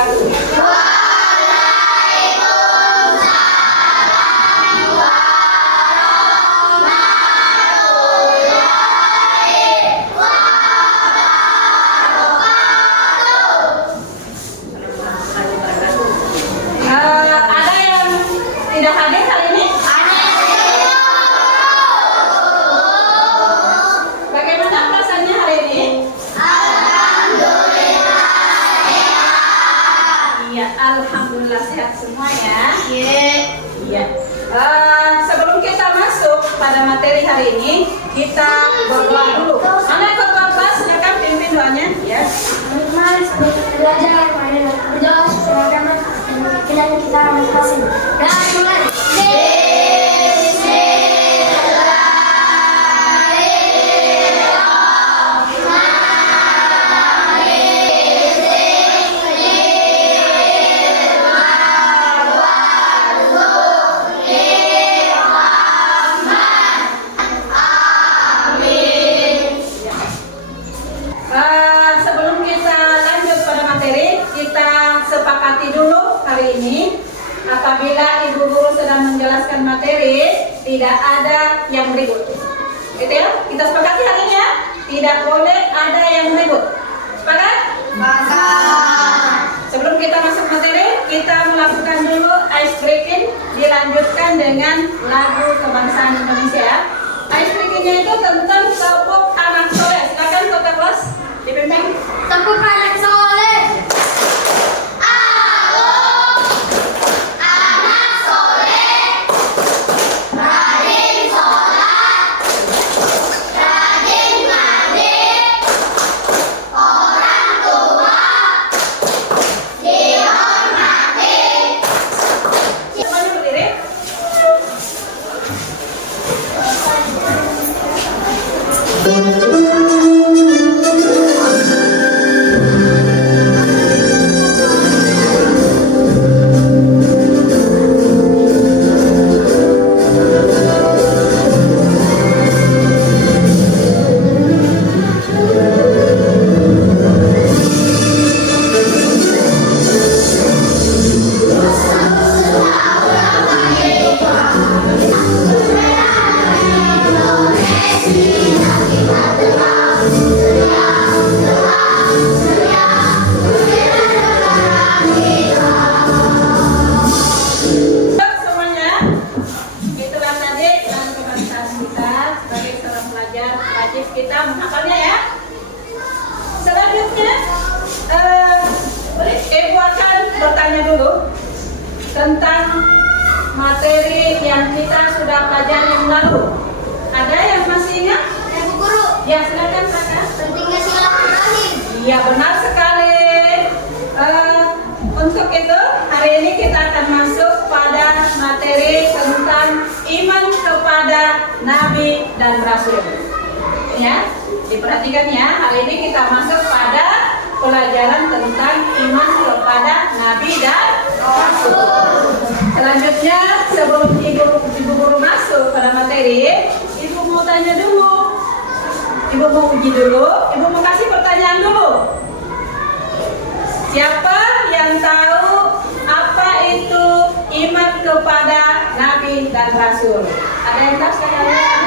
wabarakatuh. Ada yang tidak hadir hari ini? Bagaimana perasaannya hari ini? Iya, alhamdulillah sehat semua ya. Iya. Sebelum kita masuk pada materi hari ini, kita berdoa dulu. Mana ketua kelas? Silakan pimpin doanya, ya. Mari belajar berdoa supaya dapat keyakinan kita masing-masing. Dan mulai. Sebelum kita lanjut pada materi, kita sepakati dulu hari ini. Apabila ibu guru sedang menjelaskan materi, tidak ada yang ribut. Gitu ya? Kita sepakati hari ini ya. Tidak boleh ada yang ribut. Sepakat? Sebelum kita masuk materi, kita melakukan dulu ice breaking, dilanjutkan dengan lagu kebangsaan Indonesia. Ice breakingnya itu tentang tepuk anak soleh. Silakan ketua kelas dipimpin. Tepuk anak soleh. Semuanya berdiri. Semuanya, itulah tadi lagu kebangsaan kita. Sebagai seorang pelajar, wajib kita menghafalnya ya. Selanjutnya, ibu akan bertanya dulu tentang materi yang kita sudah pelajari yang lalu. Ada yang masih ingat? Ibu guru, Ya, silakan Kakak. pentingnya silaturahim. Iya, benar sekali. Untuk itu, hari ini kita akan masuk pada materi tentang iman kepada Nabi dan Rasul. Ya, diperhatikan ya. Hari ini kita masuk pada pelajaran tentang iman kepada Nabi dan Rasul. Selanjutnya, sebelum ibu guru masuk pada materi, ibu mau tanya dulu. Ibu mau uji dulu. Ibu mau kasih pertanyaan dulu. Siapa yang tahu apa itu iman kepada Nabi dan Rasul? Ada yang tahu sekalian?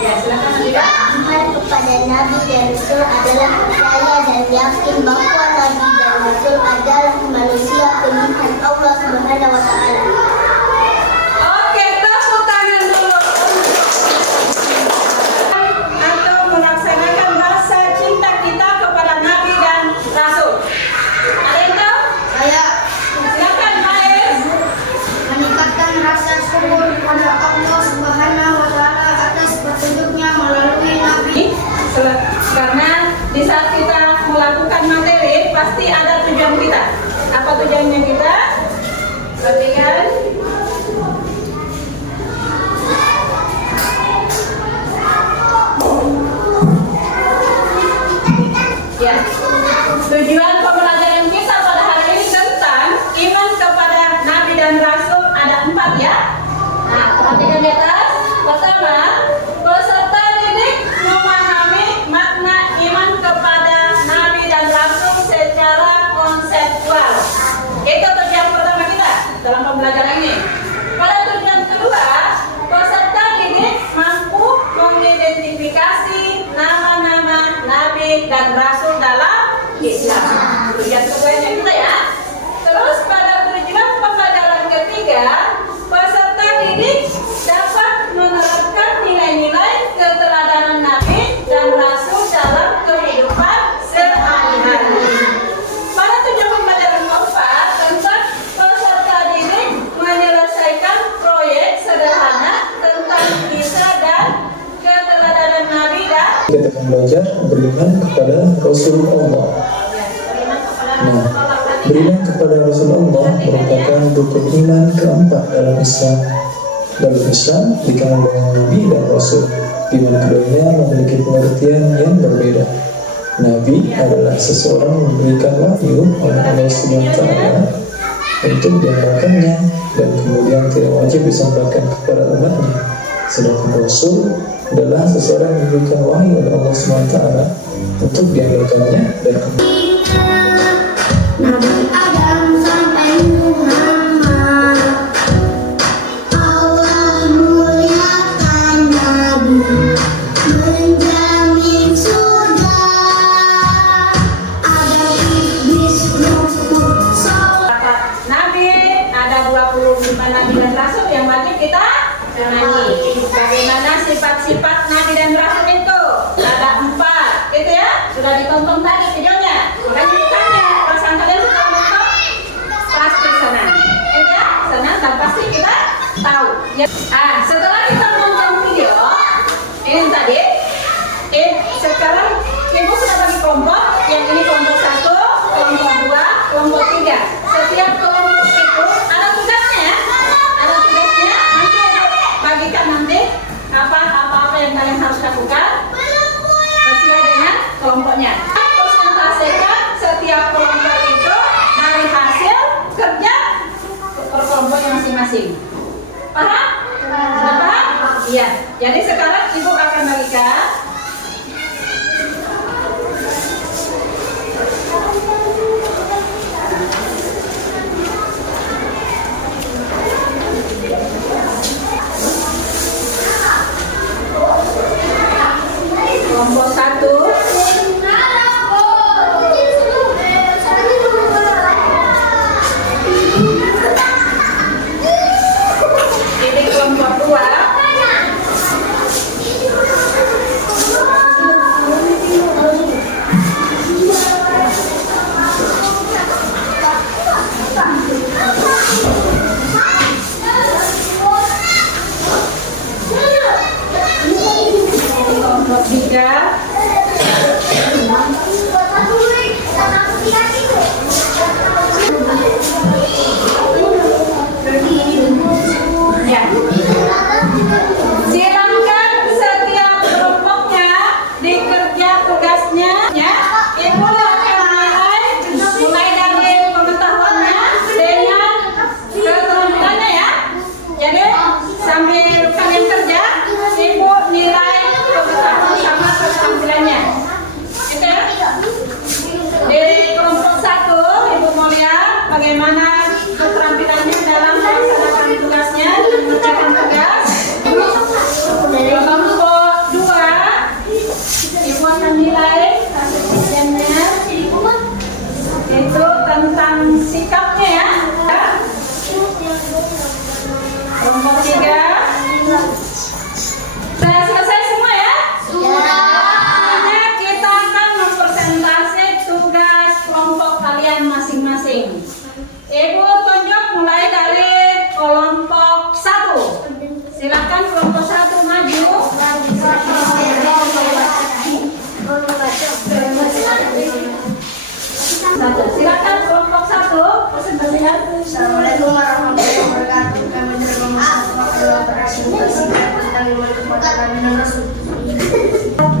Ya, silakan Nadia. Iman kepada Nabi dan Rasul adalah percaya dan yakin bahwa Nabi dan Rasul adalah manusia pilihan Allah Subhanahu wa Ta'ala. Oke, tepuk tangan dulu atau melaksanakan rasa cinta kita kepada Nabi dan Rasul. Ada yang tahu? Saya Silakan, Maes. meningkatkan rasa syukur kepada Allah Subhanahu wa Ta'ala atas petunjuknya melalui Nabi. Karena di saat kita melakukan materi pasti ada tujuan kita. Apa tujuannya kita? Perhatikan. Ya, tujuan pembelajaran kita pada hari ini tentang iman kepada Nabi dan Rasul ada 4 ya. Nah, perhatikan di atas. Pertama, peserta didik memahami makna iman kepada Nabi dan Rasul secara konseptual. dan rasul dalam Islam. Lihat keduanya kita ya. Terus pada tujuan pembelajaran ketiga, peserta didik dapat menerapkan nilai-nilai keteladanan Nabi dan Rasul dalam kehidupan sehari-hari. Pada tujuan pembelajaran keempat, tentang peserta didik menyelesaikan proyek sederhana tentang kisah dan keteladanan Nabi dan kita akan belajar beriman kepada Rasulullah. Nah, beriman kepada Rasulullah merupakan rukun iman keempat dalam Islam. Dalam Islam dikenal dengan Nabi dan Rasul, di mana keduanya memiliki pengertian yang berbeda. Nabi adalah seseorang yang diberikan wahyu oleh Allah SWT untuk diamalkannya dan kemudian tidak wajib disampaikan kepada umatnya. Sedangkan Rasul adalah seseorang yang diberikan wahyu oleh Allah SWT untuk diamalkannya dan kemudian Nabi Adam sampai Muhammad, Allah muliakan Nabi, menjamin surga. Ada iblis luput sholat. Nabi, ada 25 Nabi dan Rasul yang wajib kita kenali. Bagaimana sifat-sifat Nabi dan Rasul itu? Ada 4, gitu ya? Sudah ditonton tadi videonya. Makanya ditanya, perasaan kalian sudah nonton? Pasti senang, gitu ya? Senang dan pasti kita tahu. Ya. Setelah kita nonton video ini tadi, sekarang ibu sudah bagi kelompok. Yang ini kelompok 1, kelompok 2, kelompok 3. Setiap kelompok itu ada tugasnya ya. Ada tugasnya. Nanti ibu bagikan nanti apa yang kalian harus lakukan sesuai dengan kelompoknya. Presentasikan setiap kelompok itu dari hasil kerja per kelompoknya masing-masing. Paham? Sudah paham? Iya. Jadi sekarang ibu akan bagikan. Kelompok 1. Ini kelompok 2. Kelompok 3. Ya. Silakan setiap kelompoknya dikerja tugasnya ya. Ibu akan nilai mulai dari pengetahuannya dengan keterampilannya ya. Jadi sambil kalian kerja, ibu nilai pengetahuan sama keterampilannya. Gitu ya. Dari kelompok 1, ibu mau lihat bagaimana keterampilannya dalam melaksanakan tugasnya dan mengerjakan tugas. Kelompok 2, ibu akan nilai hasil kerjanya itu tentang sikapnya ya. Kelompok 3, sudah selesai semua ya? Sudah. Kita akan mempresentasi tugas kelompok kalian masing-masing. Ibu tunjuk mulai dari kelompok 1. Silakan kelompok 1 maju. Silakan kelompok 1 presentasikan. Assalamualaikum warahmatullahi wabarakatuh. Kami terima kasih presentasikan tentang iman kepada Nabi dan Rasul.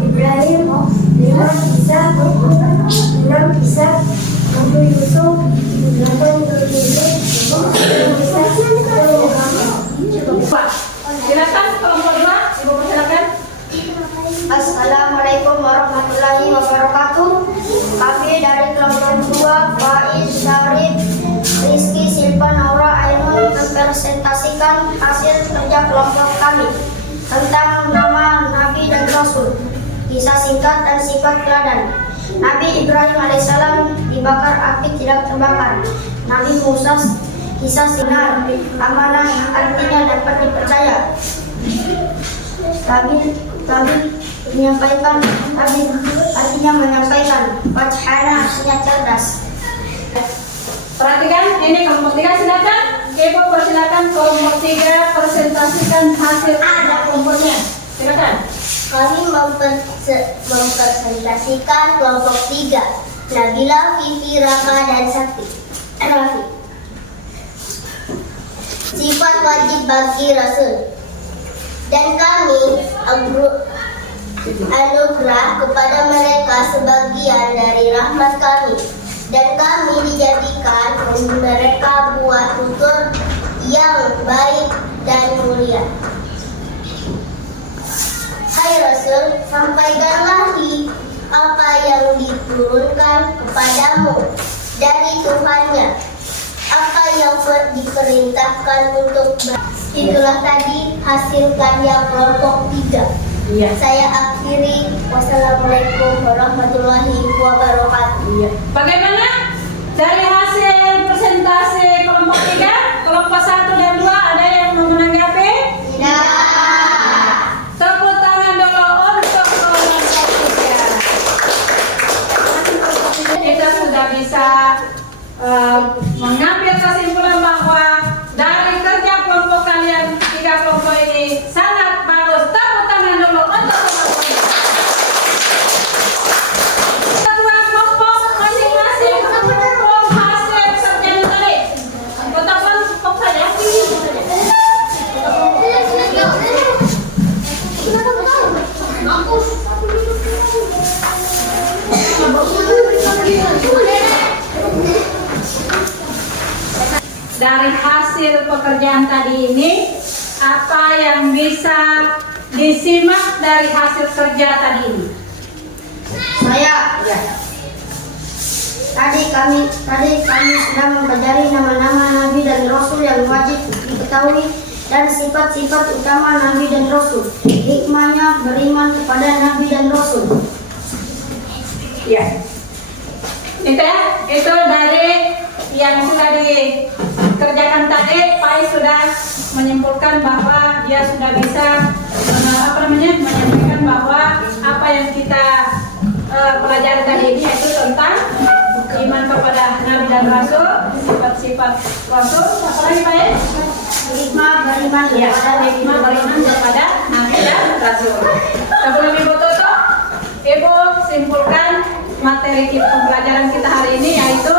Ibrahim dengan kisah Nabi Yusuf dan Silakan kelompok 2, ibu silakan. Assalamualaikum warahmatullahi wabarakatuh. Kami dari kelompok 2, Faiz, Syarif, Rizky, Silvan, Aura, Ainun mempresentasikan hasil kerja kelompok kami tentang nama Nabi dan Rasul, kisah singkat dan sifat teladan. Nabi Ibrahim alaihissalam dibakar api tidak terbakar. Nabi Musa kisah sinar, amanah artinya dapat dipercaya. Tabi menyampaikan, tabi artinya menyampaikan. Wajhana artinya cerdas. Perhatikan, ini kelompok 3 silakan. Ibu persilakan kelompok 3 presentasikan hasil kerja kelompoknya. Silakan. Kami mempresentasikan kelompok 3, Nabila, Vivi, Raka, dan Sakti. Rafi. Sifat wajib bagi Rasul. Dan kami anugerah kepada mereka sebagian dari rahmat kami. Dan kami dijadikan mereka buah tutur yang baik dan mulia. Hai Rasul, sampaikanlah apa yang diturunkan kepadamu dari Tuhannya, apa yang diperintahkan untuk itulah tadi hasil karya kelompok 3. Iya. Saya akhiri. Wassalamualaikum warahmatullahi wabarakatuh. Bagaimana dari hasil presentasi kelompok 3, kelompok 1 dan 2 ada yang mau menanggapi? Tidak. Tepuk tangan dulu untuk kelompok 3. Kita sudah bisa mengambil kesimpulan bahwa dari kerja kelompok kalian 3 kelompok ini sangat bagus. Tepuk tangan dulu untuk kelompok ini. Ketua kelompok masing-masing belum hasil kerjanya tadi. Ketua kelompok saja. Dari hasil pekerjaan tadi ini, apa yang bisa disimak dari hasil kerja tadi ini? Saya. Tadi kami sedang mempelajari nama-nama Nabi dan Rasul yang wajib diketahui dan sifat-sifat utama Nabi dan Rasul. Hikmahnya beriman kepada Nabi dan Rasul. Ya. Itu dari yang sudah dikerjakan tadi. Pai sudah menyimpulkan bahwa dia sudah bisa menyampaikan bahwa apa yang kita pelajari tadi ini yaitu tentang iman kepada Nabi dan Rasul, sifat-sifat Rasul. Apa lagi Pak? Hikmah beriman Ya, kepada hikmah beriman kepada Nabi dan Rasul. Sebelum Ibu tutup, Ibu simpulkan materi pembelajaran kita hari ini yaitu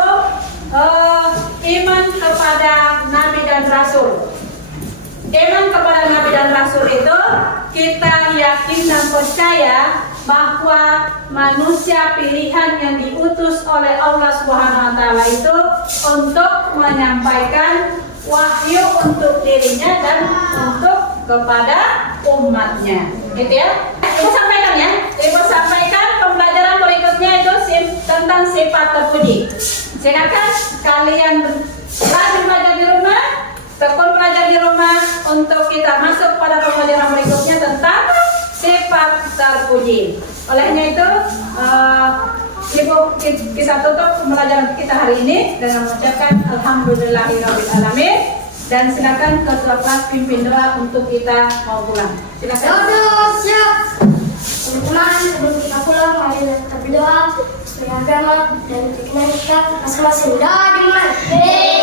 iman kepada Nabi dan Rasul. Iman kepada Nabi dan Rasul itu kita yakin dan percaya bahwa manusia pilihan yang diutus oleh Allah Subhanahu wa taala itu untuk menyampaikan wahyu untuk dirinya dan untuk kepada umatnya. Gitu ya. Ibu sampaikan ya. Ibu sampaikan pembelajaran berikutnya itu tentang sifat terpuji. Silakan kalian rajin belajar di rumah, tekun belajar di rumah untuk kita masuk pada pembelajaran berikutnya tentang sifat terpuji. Olehnya itu, Ibu kita tutup pembelajaran kita hari ini dengan mengucapkan Alhamdulillahirabbil alamin dan silakan ketua kelas pimpin doa untuk kita mau pulang. Silakan. Siap. Teman-teman, sebelum kita pulang, mari kita berdoa supaya agama dan keyakinan kita masing-masing. Doa dimulai.